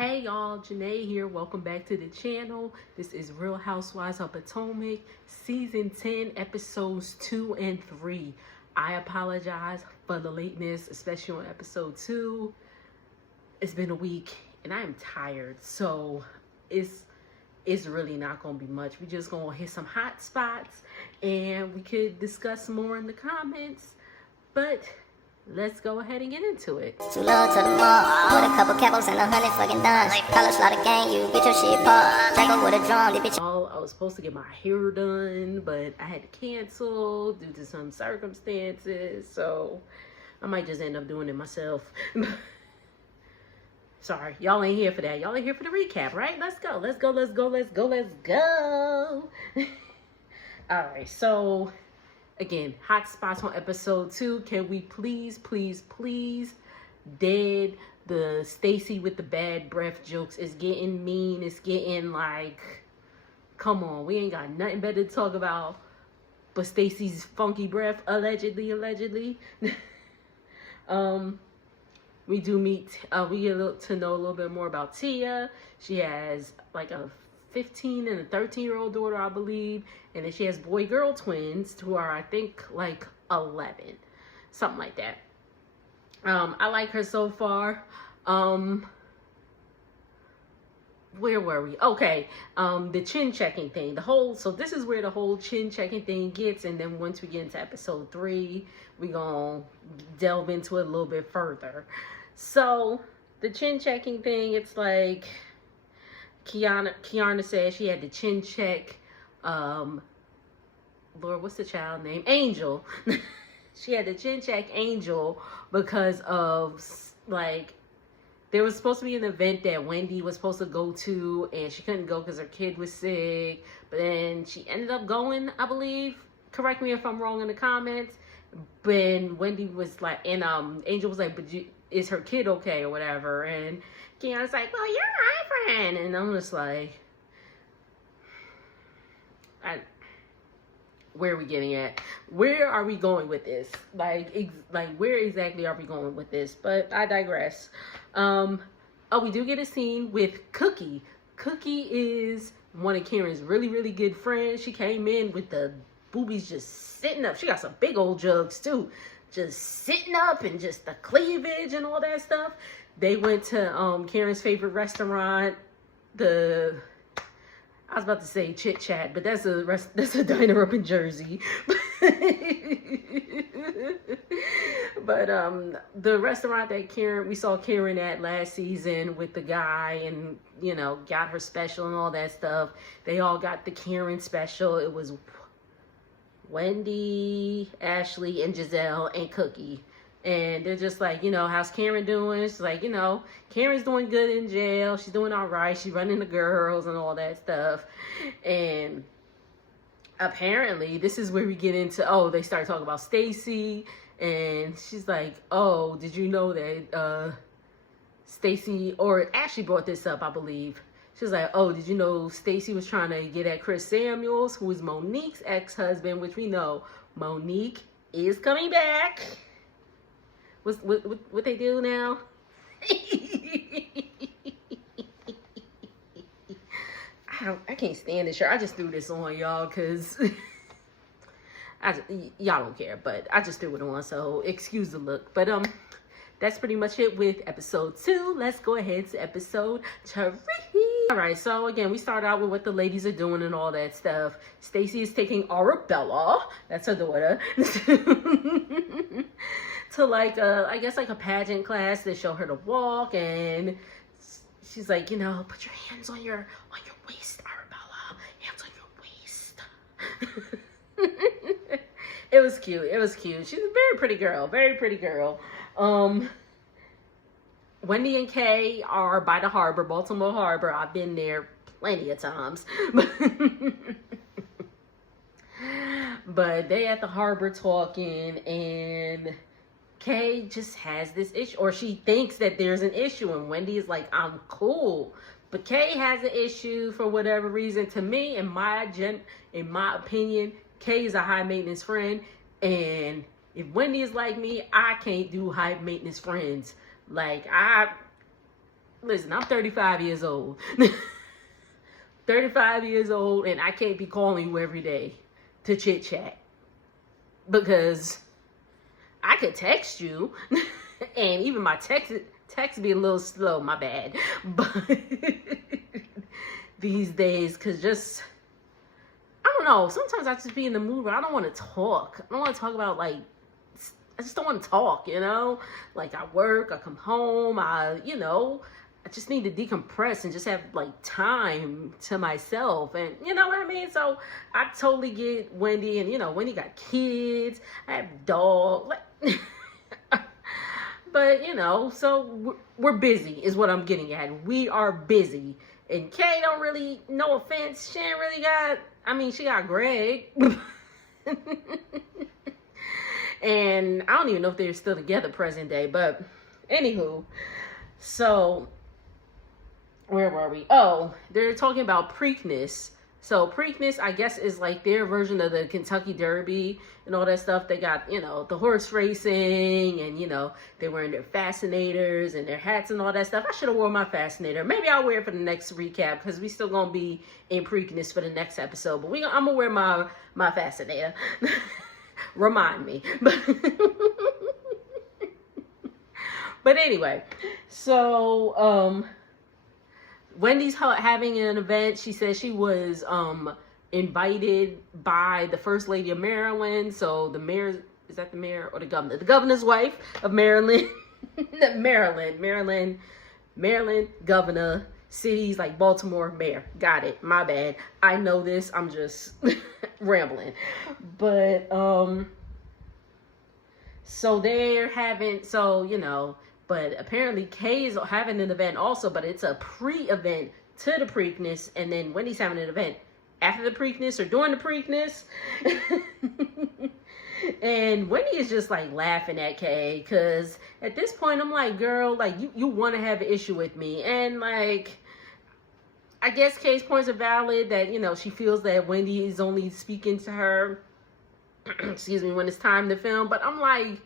Hey y'all, Janae here. Welcome back to the channel. This is Real Housewives of Potomac, Season 10, Episodes 2 and 3. I apologize for the lateness, especially on Episode 2. It's been a week and I am tired, so it's really not going to be much. We're just going to hit some hot spots and we could discuss more in the comments, but let's go ahead and get into it. Too low to the mall, with a couple capos and 100 fucking dimes. College slaughter gang, you get your shit popped. Jack with a drum, the bitch. I was supposed to get my hair done, but I had to cancel due to some circumstances, so I might just end up doing it myself. Sorry, y'all ain't here for that. Y'all ain't here for the recap, right? Let's go. Let's go. Let's go. Let's go. Let's go. All right, so again, hot spots on Episode 2. Can we please dead the Stacy with the bad breath jokes? It's getting mean. It's getting like, come on, we ain't got nothing better to talk about but Stacy's funky breath, allegedly. We do meet, we get to know a little bit more about Tia. She has like a 15 and a 13-year-old daughter, I believe. And then she has boy-girl twins who are, I think, like 11. Something like that. I like her so far. Where were we? Okay. The chin checking thing. So this is where the whole chin checking thing gets. And then once we get into Episode 3, we're going to delve into it a little bit further. So the chin checking thing, it's like Kiana said she had the chin check, Lord, what's the child name? Angel. She had the chin check Angel because of, like, there was supposed to be an event that Wendy was supposed to go to, and she couldn't go because her kid was sick. But then she ended up going, I believe. Correct me if I'm wrong in the comments. But Wendy was like, and Angel was like, but is her kid okay or whatever? And Kiana's like, well, you're my friend. And I'm just like, where are we getting at? Where are we going with this? Like where exactly are we going with this? But I digress. Oh, we do get a scene with Cookie. Cookie is one of Karen's really good friends. She came in with the boobies just sitting up. She got some big old jugs too, just sitting up, and just the cleavage and all that stuff. They went to Karen's favorite restaurant, I was about to say Chit Chat, but that's a diner up in Jersey. But the restaurant that we saw Karen at last season with the guy, and you know, got her special and all that stuff. They all got the Karen special. It was Wendy, Ashley, and Giselle and Cookie. And they're just like, you know, how's Karen doing? She's like, you know, Karen's doing good in jail. She's doing all right. She's running the girls and all that stuff. And apparently this is where we get into, they start talking about Stacy. And she's like, oh, did you know that Stacy, or Ashley brought this up, I believe. She was like, oh, did you know Stacy was trying to get at Chris Samuels, who is Monique's ex-husband, which we know Monique is coming back. What they do now? I can't stand this shirt. I just threw this on, y'all, because y'all don't care, but I just threw it on, so excuse the look. But that's pretty much it with Episode 2. Let's go ahead to Episode 3. All right, so again, we start out with what the ladies are doing and all that stuff. Stacy is taking Arabella, that's her daughter, to like I guess like a pageant class. They show her to walk, and she's like, you know, put your hands on your waist, Arabella. Hands on your waist. It was cute. She's a very pretty girl. Wendy and Kay are by the harbor, Baltimore Harbor. I've been there plenty of times. But they at the harbor talking, and Kay just has this issue, or she thinks that there's an issue, and Wendy is like, I'm cool. But Kay has an issue for whatever reason. To me, in my opinion, Kay is a high maintenance friend, and if Wendy is like me, I can't do high maintenance friends. Like, Listen, I'm 35 years old. 35 years old, and I can't be calling you every day to chit chat, because I could text you, and even my text be a little slow, my bad. But these days, because just, I don't know, sometimes I just be in the mood where I don't want to talk. I don't want to talk about, like, I just don't want to talk, you know? Like, I work, I come home, I just need to decompress and just have, like, time to myself. And you know what I mean? So I totally get Wendy. And, Wendy got kids. I have dog. Like, but, so we're busy is what I'm getting at. We are busy. And Kay don't really, no offense, she ain't really got, she got Greg. And I don't even know if they're still together present day. But anywho, so where were we? Oh, they're talking about Preakness. So Preakness, I guess, is like their version of the Kentucky Derby and all that stuff. They got, the horse racing, and, they're wearing their fascinators and their hats and all that stuff. I should have worn my fascinator. Maybe I'll wear it for the next recap, because we still going to be in Preakness for the next episode. But I'm going to wear my fascinator. Remind me. But anyway, so, Wendy's having an event. She said she was invited by the First Lady of Maryland. So the mayor, is that the mayor or the governor? The governor's wife of Maryland. Maryland governor. Cities like Baltimore, mayor. Got it. My bad. I know this. I'm just rambling. But so they're having, but apparently Kay is having an event also, but it's a pre-event to the Preakness, and then Wendy's having an event after the Preakness or during the Preakness. And Wendy is just like laughing at Kay, because at this point I'm like, girl, like you want to have an issue with me. And like, I guess Kay's points are valid, that, she feels that Wendy is only speaking to her, excuse me, when it's time to film. But I'm like,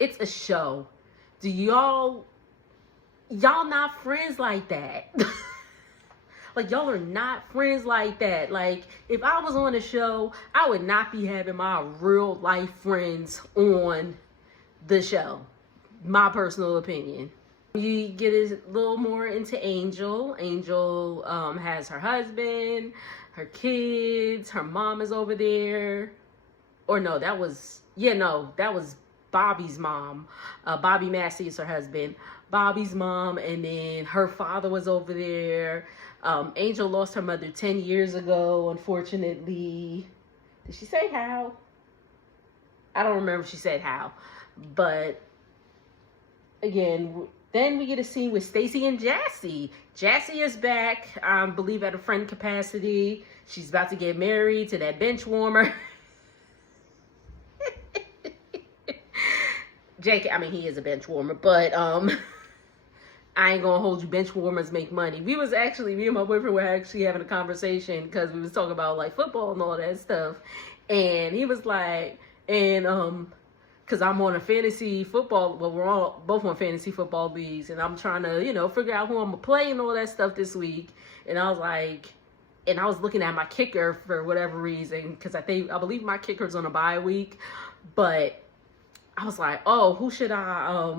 it's a show. Do y'all not friends like that? Like, y'all are not friends like that. Like, if I was on a show, I would not be having my real life friends on the show. My personal opinion. You get a little more into Angel. Angel has her husband, her kids, her mom is over there. Or no, that was Bobby's mom. Bobby Massey is her husband. Bobby's mom, and then her father was over there. Angel lost her mother 10 years ago, unfortunately. Did she say how? I don't remember if she said how. But again, then we get a scene with Stacy and Jassy. Jassy is back, I believe, at a friend capacity. She's about to get married to that bench warmer. JK, he is a bench warmer, but I ain't gonna hold you. Bench warmers make money. Me and my boyfriend were actually having a conversation, because we was talking about like football and all that stuff. And he was like, because I'm on a fantasy football, well, we're all both on fantasy football leagues, and I'm trying to, figure out who I'm gonna play and all that stuff this week. And I was like, and I was looking at my kicker for whatever reason, because I believe my kicker's on a bye week. But I was like, oh, who should I,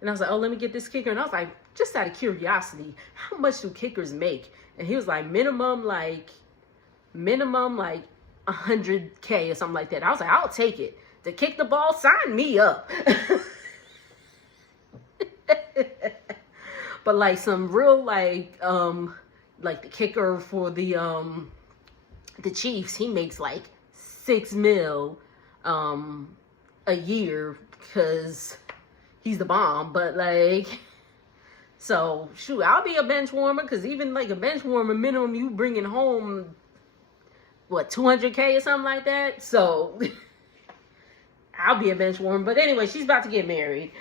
and I was like, oh, let me get this kicker. And I was like, just out of curiosity, how much do kickers make? And he was like, minimum like 100K or something like that. I was like, I'll take it. To kick the ball, sign me up. But like some real like the kicker for the Chiefs, he makes like $6 million a year, because he's the bomb. But like, so shoot, I'll be a bench warmer, because even like a bench warmer minimum, you bringing home what, 200K or something like that. So I'll be a bench warmer. But anyway, she's about to get married.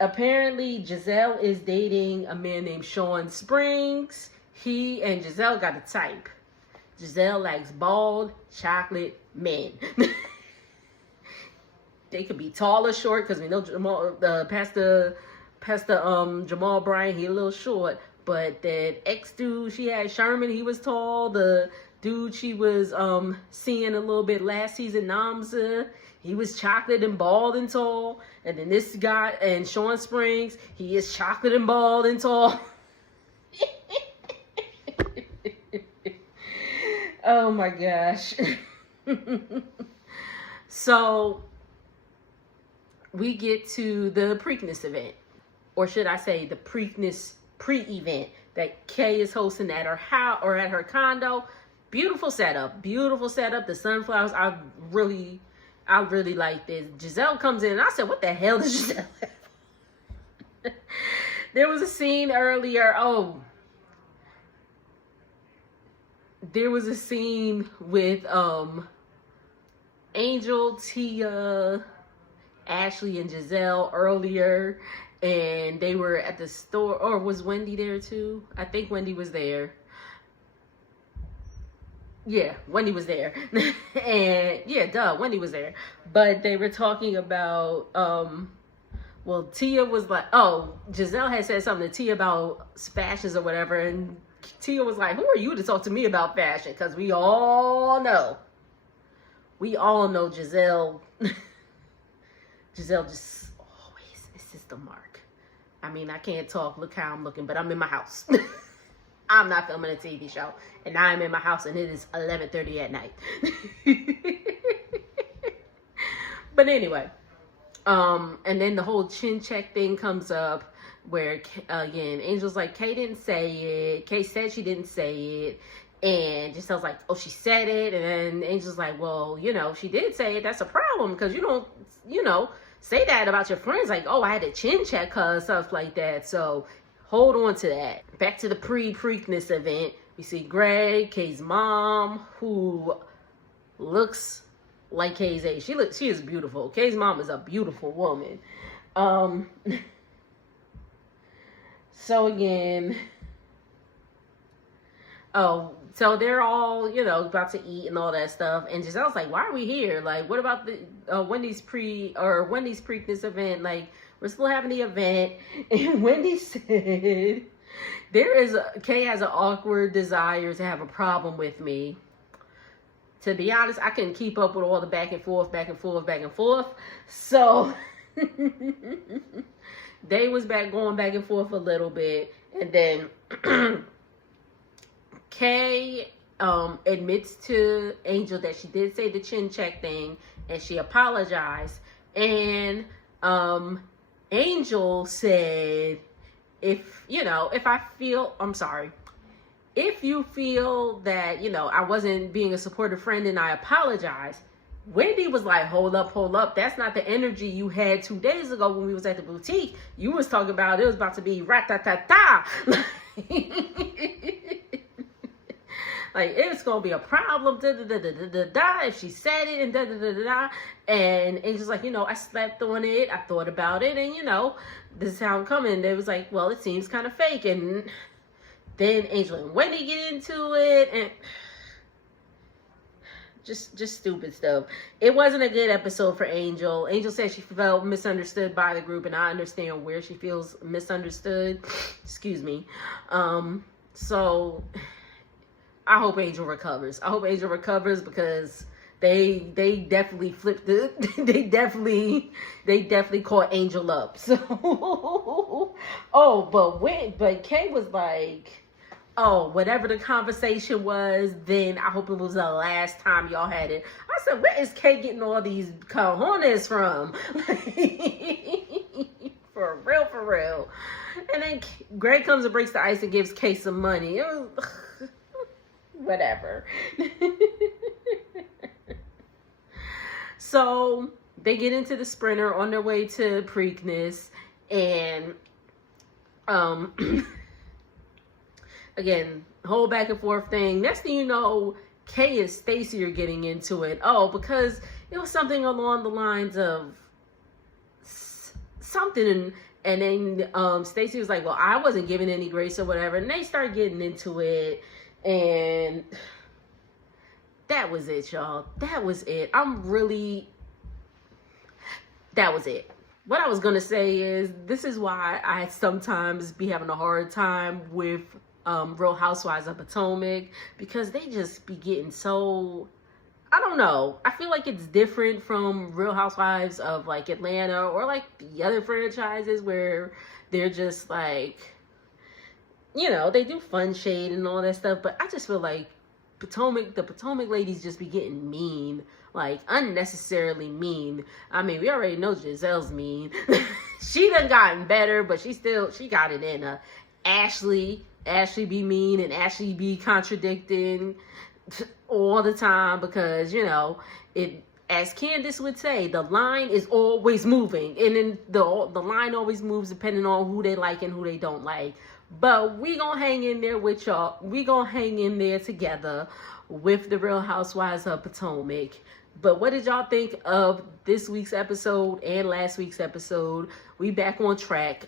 Apparently Giselle is dating a man named Sean Springs. He and Giselle got a type. Giselle likes bald chocolate men. they could be tall or short, because we know Jamal, Pastor Jamal Bryant, he a little short. But that ex dude she had, Sherman, he was tall. The dude she was seeing a little bit last season, Namza, he was chocolate and bald and tall. And then this guy, and Sean Springs, he is chocolate and bald and tall. Oh my gosh. So we get to the Preakness event, or should I say the Preakness pre-event that Kay is hosting at her house or at her condo. Beautiful setup. The sunflowers. I really like this. Giselle comes in and I said, what the hell is Giselle have? There was a scene earlier. There was a scene with Angel, Tia, Ashley, and Giselle earlier, and they were at the store. Or was Wendy there too? I think Wendy was there. Yeah, Wendy was there. And yeah, Wendy was there. But they were talking about well, Tia was like, Giselle had said something to Tia about fashions or whatever, and Tia was like, who are you to talk to me about fashion? Because we all know Giselle just always misses the mark. I mean, I can't talk, look how I'm looking, but I'm in my house. I'm not filming a TV show, and I'm in my house, and it is 11:30 at night. But anyway, and then the whole chin check thing comes up, where again, Angel's like, Kay didn't say it. Kay said she didn't say it. And Giselle's like, oh, she said it. And then Angel's like, well, she did say it. That's a problem, because you don't, say that about your friends. Like, oh, I had a chin check her, stuff like that. So hold on to that. Back to the Preakness event. We see Greg, Kay's mom, who looks like Kay's age. She is beautiful. Kay's mom is a beautiful woman. So again, so they're all, about to eat and all that stuff. And Giselle's like, why are we here? Like, what about the Wendy's Preakness event? Like, we're still having the event. And Wendy said, Kay has an awkward desire to have a problem with me. To be honest, I couldn't keep up with all the back and forth. So they was going back and forth a little bit. And then Kay admits to Angel that she did say the chin check thing, and she apologized. And Angel said, if you feel that, I wasn't being a supportive friend and I apologize. Wendy was like, hold up. That's not the energy you had 2 days ago when we was at the boutique. You was talking about it was about to be rat-ta-ta-ta. Like, it's going to be a problem, if she said it, and And Angel's like, I slept on it, I thought about it, and, this is how I'm coming. They was like, well, it seems kind of fake. And then Angel and Wendy get into it, and just stupid stuff. It wasn't a good episode for Angel. Angel said she felt misunderstood by the group, and I understand where she feels misunderstood. Excuse me. So I hope Angel recovers. Because they definitely flipped it. They definitely caught Angel up. So but Kay was like, oh, whatever the conversation was, then I hope it was the last time y'all had it. I said, where is Kay getting all these cojones from? For real. And then Greg comes and breaks the ice and gives Kay some money. It was, whatever. So they get into the Sprinter on their way to Preakness, and again, whole back and forth thing. Next thing you know, Kay and Stacey are getting into it. Because it was something along the lines of something, and then Stacey was like, well, I wasn't giving any grace or whatever, and they start getting into it, and that was it, y'all. That was it. that was it. What I was gonna say is, this is why I sometimes be having a hard time with Real Housewives of Potomac, because they just be getting so, I don't know. I feel like it's different from Real Housewives of like Atlanta or like the other franchises where they're just like, you know, they do fun shade and all that stuff. But I just feel like the Potomac ladies just be getting mean, like unnecessarily mean. I mean, we already know Giselle's mean. She done gotten better, but she got it in her. Ashley be mean, and Ashley be contradicting all the time, because, you know, it, as Candace would say, the line is always moving, and then the line always moves depending on who they like and who they don't like. But we gonna hang in there with y'all. We gonna hang in there together with the Real Housewives of Potomac. But what did y'all think of this week's episode and last week's episode? We back on track.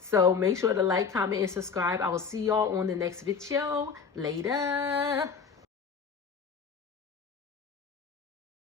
So make sure to like, comment, and subscribe. I will see y'all on the next video. Later.